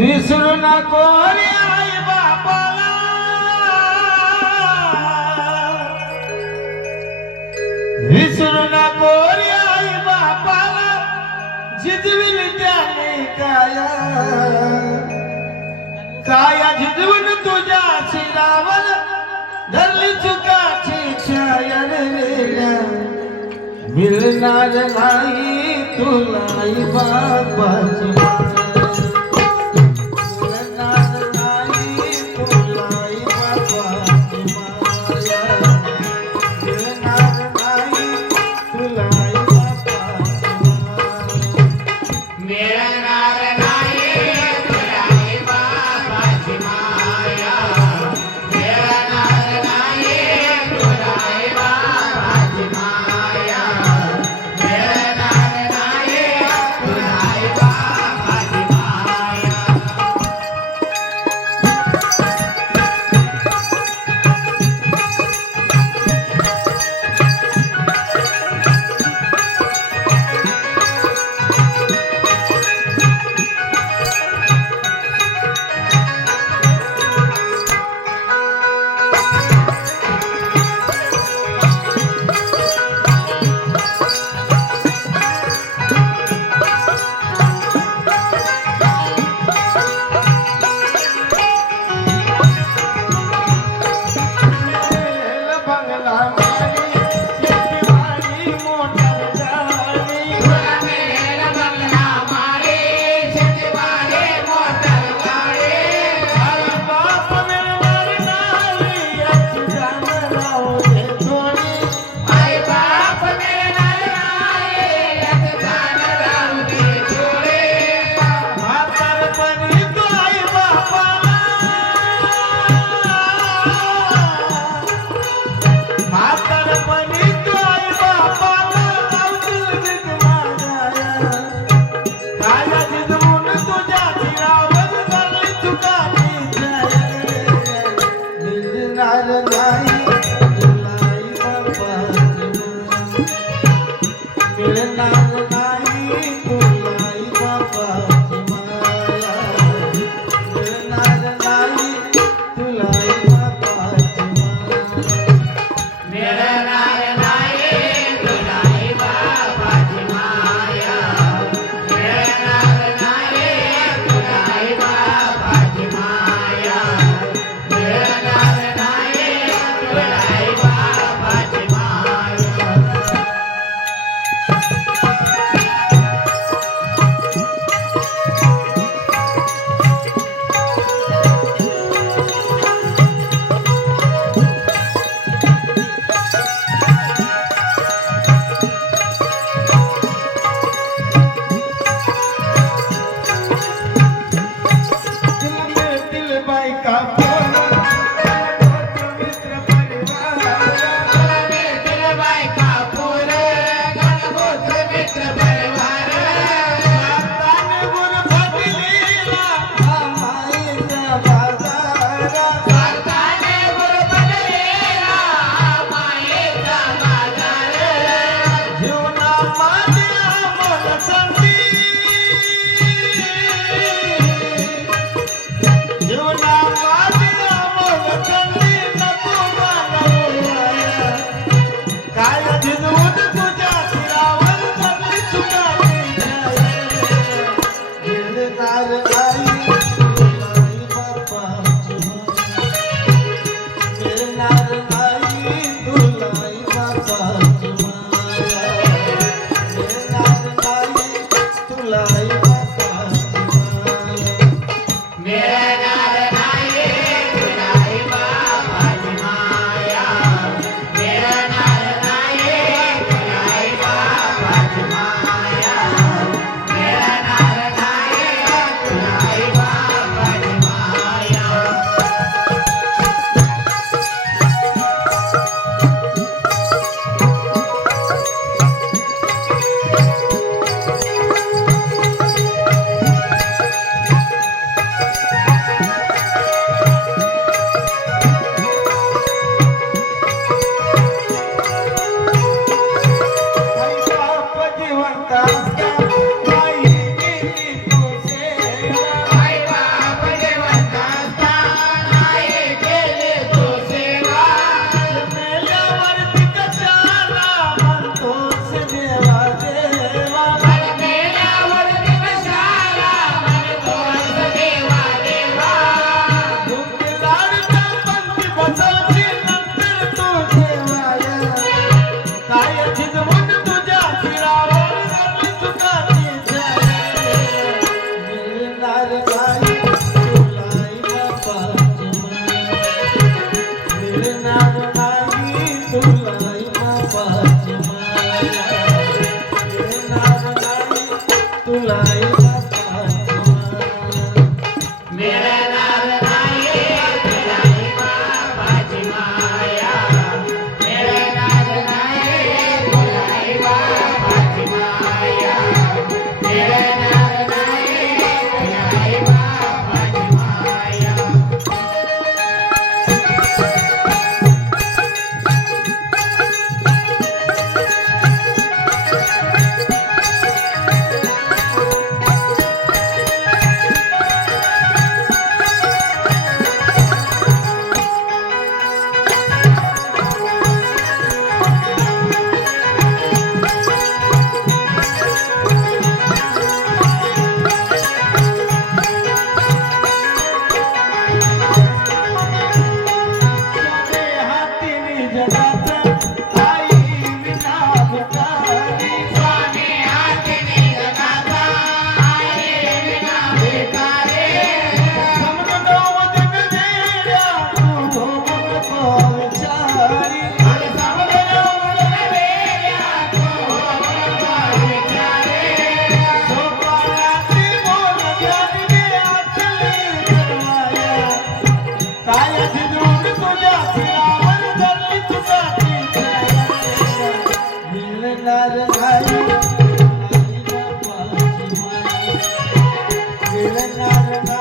শ্রীসুর না করে আইবা পালা শ্রীসুর না করে আইবা পালা জিদবিল জানি কায়া। কায়া জিদবিল তুজা ছিলাবন ধরলি চুকা ছিছায়া রে মিলনা রে। নাই তুলাই বাবা Yeah. America. वीर नारायण